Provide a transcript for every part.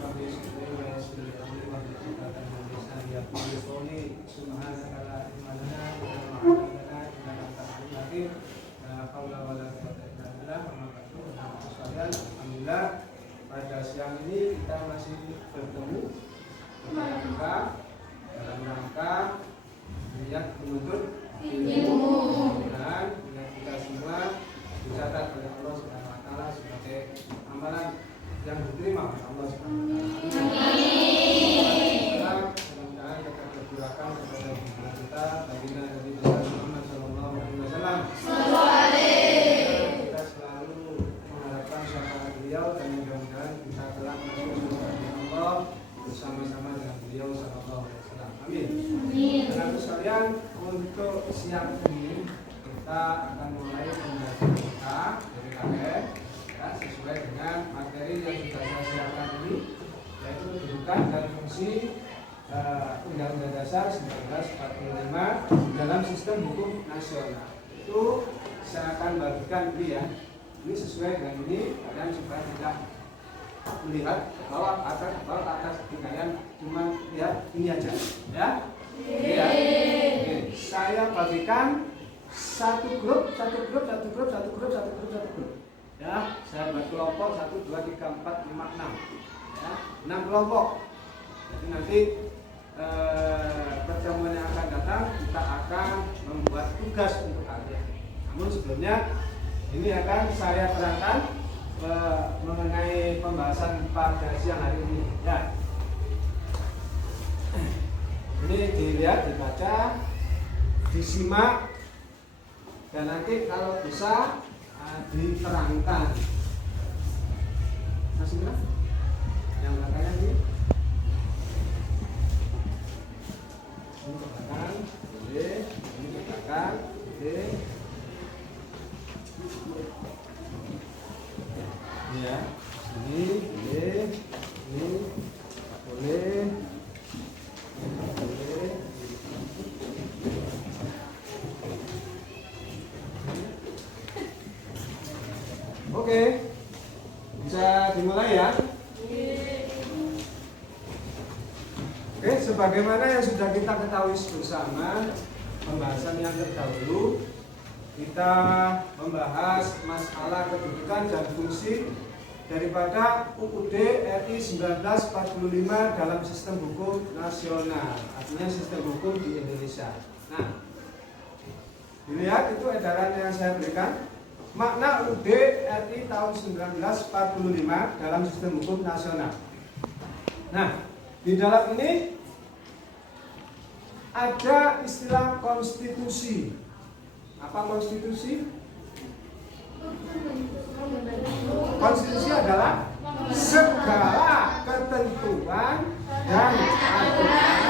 rabbi sholli wa sallim wa barakatuh ala nabiyyina Muhammad subhanaka la ilma lana illa ma 'allamtana innaka antal hakim la haula wala quwwata illa billah. Alhamdulillah pada siang ini kita masih bertemu dalam rangka niat menuntut ilmu dan kita semua dicatat oleh Allah Subhanahu wa taala sebagai amalan yang diterima oleh Allah Subhanahu wa taala. Mudah-mudahan kita berdoakan kepada Nabi kita baginda Nabi Muhammad sallallahu alaihi wasallam. Kita selalu mengharapkan syafaat beliau dan mudah-mudahan kita kelak masuk surga Allah bersama-sama dengan beliau sallallahu alaihi wasallam. Amin. Teman-teman sekalian, untuk siang ini kita akan mulai pembelajaran kita dari KKN ya, sesuai dengan materi yang sudah saya siapkan ini, yaitu kedudukan dan fungsi Undang-Undang Dasar 1945 dalam sistem hukum nasional. Itu saya akan bagikan ini ya. Ini sesuai dengan ini, kalian supaya tidak melihat bawah atas tingkatan, cuma lihat ini aja ya. Ya. Oke. Saya bagikan satu grup. Ya, saya buat kelompok 1, 2, 3, 4, 5, 6. Ya, 6 kelompok. Jadi nanti pertemuan yang akan datang kita akan membuat tugas untuk kalian. Namun sebelumnya ini akan saya terangkan mengenai pembahasan pada siang hari ini. Ya. Ini dilihat, dibaca, disimak, dan nanti kalau bisa diterangkan. Masih benar? Yang belakangnya ini. Ini ke belakang, boleh. Ini ke belakang, boleh. Ya, ini boleh. Ini boleh. Oke, bisa dimulai ya. Oke, sebagaimana yang sudah kita ketahui bersama, pembahasan yang terdahulu kita membahas masalah kedudukan dan fungsi daripada UUD RI 1945 dalam sistem hukum nasional, artinya sistem hukum di Indonesia. Nah, dilihat itu edaran yang saya berikan. Makna UUD RI tahun 1945 dalam sistem hukum nasional. Nah, di dalam ini ada istilah konstitusi. Apa konstitusi? Konstitusi adalah segala ketentuan dan aturan.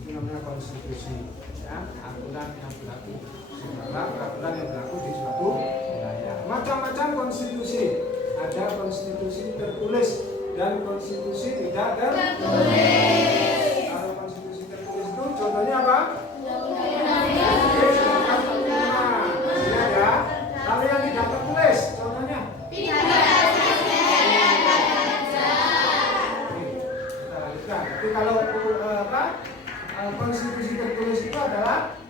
Itu namanya konstitusi. Ya, aturan yang berlaku. Peraturan yang berlaku di suatu wilayah. Macam-macam konstitusi. Ada konstitusi tertulis dan konstitusi tidak tertulis. Kalau konstitusi tertulis itu contohnya apa? Ya. Kalau yang tidak tertulis, contohnya? Tapi kalau konstitusi tertulis itu adalah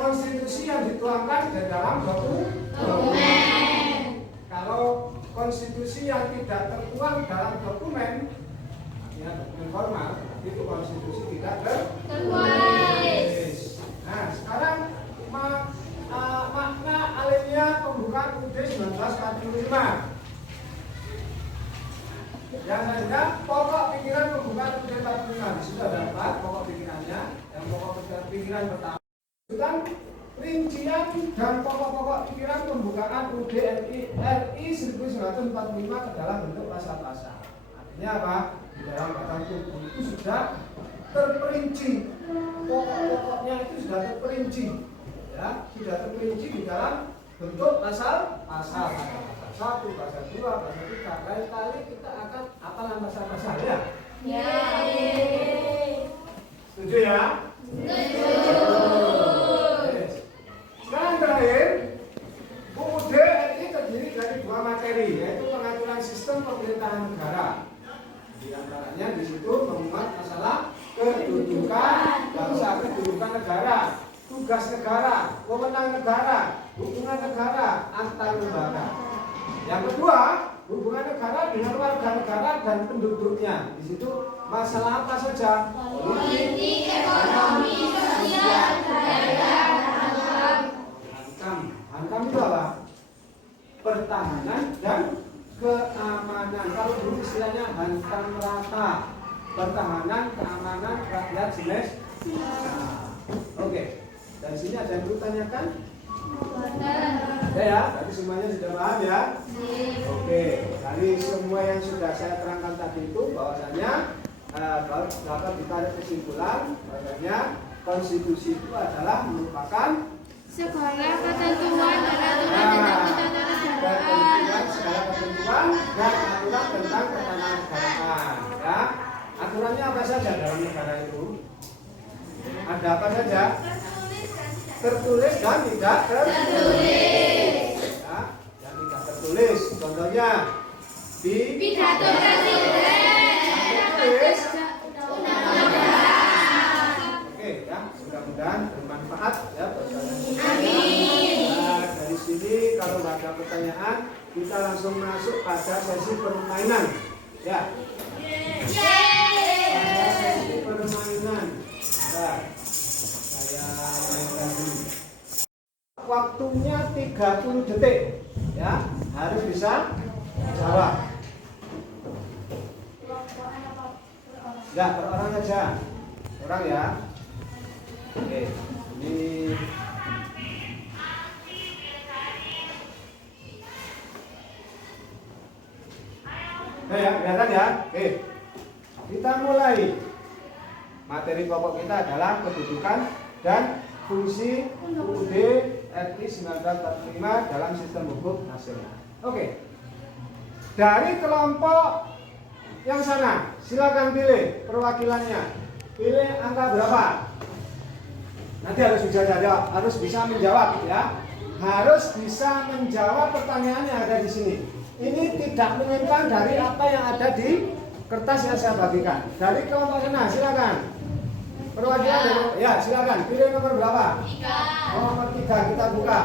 konstitusi yang dituangkan di dalam dokumen. Kalau konstitusi yang tidak tertuang dalam dokumen, artinya dokumen formal, itu konstitusi tidak tertulis. Nah, sekarang makna alamiah pembukaan UUD 1945. Yang ada pokok pikiran pembukaan UUD 45. Di situ ada 4 pokok pikirannya. Yang pokok pikiran pertama tentang rincian dan pokok-pokok pikiran pembukaan UUD RI 1945 ke dalam bentuk pasal-pasal. Artinya apa? Di dalam batang tubuh itu sudah terperinci, pokok-pokoknya itu sudah terperinci, ya, sudah terperinci di dalam bentuk pasal-pasal. Pasal 1, pasal 2, pasal 3. Lain kali kita akan apalan pasal-pasal ya? Ya. Setuju ya? Setuju. Sekarang terakhir, UUD RI terdiri dari 2 macam. materi, yaitu pengaturan sistem pemerintahan negara. Di antaranya di situ memuat masalah kedudukan bangsa, kedudukan negara, tugas negara, wewenang negara, hubungan negara antar lembaga. Yang kedua, hubungan negara dengan warga negara dan penduduknya. Di situ masalah apa saja? Politik, ekonomi, sosial, budaya, hankam. Hankam itu apa? Pertahanan dan keamanan. Kalau dulu istilahnya hankam rata. Pertahanan, keamanan, rakyat jenis. Oke. Dari sini ada yang perlu tanyakan? Ada ya? Tadi semuanya sudah paham ya? Oke. Dari semua yang sudah saya terangkan tadi itu bahwasanya dapat ditarik kesimpulan bahwasanya konstitusi itu adalah merupakan segala ketentuan dan aturan tentang ketatanegaraan. Segala ketentuan dan aturan tentang ketatanegaraan. Ya. Aturannya apa saja dalam negara itu? Ada apa saja? Tertulis dan tidak tertulis. Ya, yang tidak tertulis. Contohnya di Pidato Presiden. tertulis. Oke, ya, mudah-mudahan bermanfaat ya buat kalian. Amin. Nah, dari sini kalau nggak ada pertanyaan, kita langsung masuk pada sesi permainan. Ya. Pada sesi permainan. Nah, saya mainkan dulu. Waktunya 30 detik. Ya, harus bisa jawab. Ya, per orang aja. Orang ya. Oke, ini nah ya, kelihatan ya. Oke, kita mulai. Materi pokok kita adalah kedudukan dan fungsi UUD RI 1945 dalam sistem hukum nasional. Oke, dari kelompok yang sana, silakan pilih perwakilannya. Pilih angka berapa? Nanti harus bisa jawab, harus bisa menjawab ya. Harus bisa menjawab pertanyaan yang ada di sini. Ini tidak menyimpang dari apa yang ada di kertas yang saya bagikan. Dari kelompok sana, silakan. Perwakilan dari, ya silakan. Pilih nomor berapa? 3. Nomor 3 kita buka.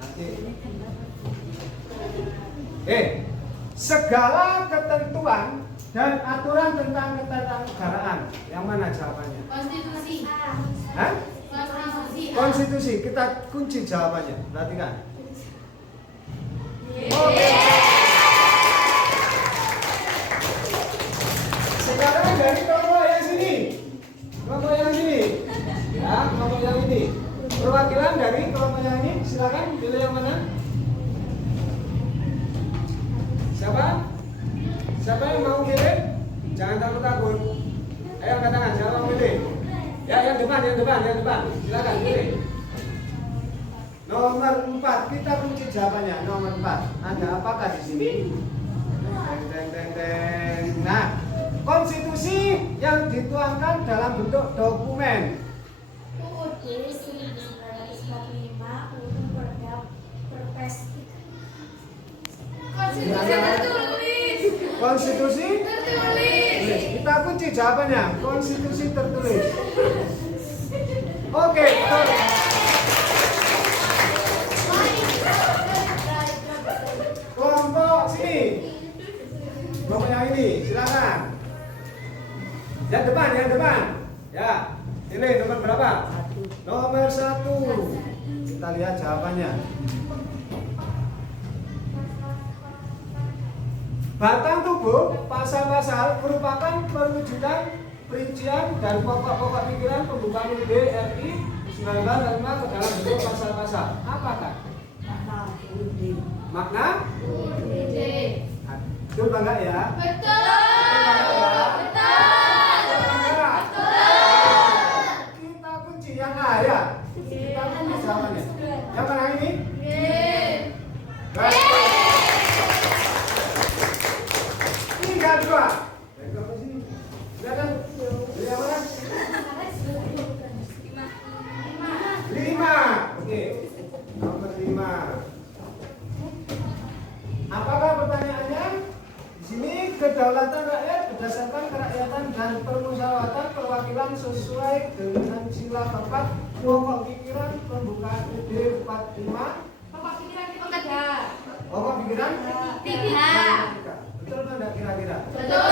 Nanti. Segala ketentuan dan aturan tentang ketatanegaraan. Yang mana jawabannya? Konstitusi. Hah? Konstitusi. Konstitusi. Kita kunci jawabannya. Perhatikan. Oke. Sekarang dari kelompok yang sini. Kelompok yang sini. Ya, kelompok yang ini. Perwakilan dari kelompok yang ini, silakan pilih yang mana? Siapa? Siapa yang mau pilih? Jangan takut-takut. Ayo angkat tangan, siapa mau pilih? Ya, yang depan. Silakan pilih. Nomor 4, kita kunci jawabannya. Nomor 4. Ada apakah di sini? Teng. Nah, konstitusi yang dituangkan dalam bentuk dokumen. UUD 1945 untuk Perpres. Konstitusi tertulis. Konstitusi Tertulis. kita kunci jawabannya. Konstitusi tertulis. Oke, betul. Kelompok sini. Kelompok yang ini, silakan. Yang depan. Ya, pilih nomor berapa? Nomor 1. Kita lihat jawabannya. Batang tubuh pasal-pasal merupakan perwujudan perincian dan pokok-pokok pikiran pembukaan UUD RI 1945 ke dalam bentuk pasal-pasal. Apakah? Makna? UUD. Betul enggak ya? Betul. Kita kunci yang A ya. Kita kunci jawabannya. Yang mana ini? Baik. 3-2. Dari kelompok sini. Silakan. Dari yang mana? 5. Oke. Nomor 5. kedaulatan rakyat berdasarkan kerakyatan dan permusyawaratan perwakilan sesuai dengan sila 4 pokok pikiran pembukaan UUD 45. Pokok pikiran ketiga. Pokok pikiran 3. Betul nggak kira-kira? Betul.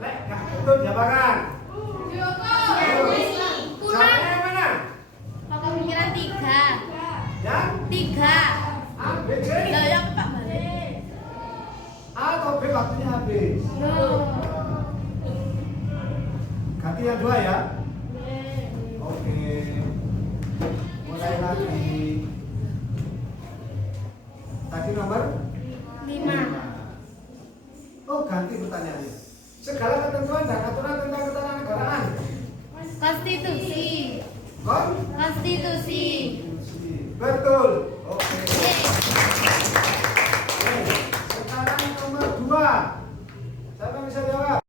Lek, nggak betul jawaban. Joko. Jawabannya yang mana? Pokok pikiran 3. Yang 3. A, B, C. Lah yang Pak balik. A atau B waktunya habis. Ganti yang 2 ya. Oke. Mulai lagi. Tadi nomor 5. Oh, ganti pertanyaannya. Segala ketentuan dan aturan tentang ketatanegaraan. Konstitusi. Konstitusi. Konstitusi. Betul. Oke. Yeay. Sekarang nomor 2. Siapa yang bisa jawab?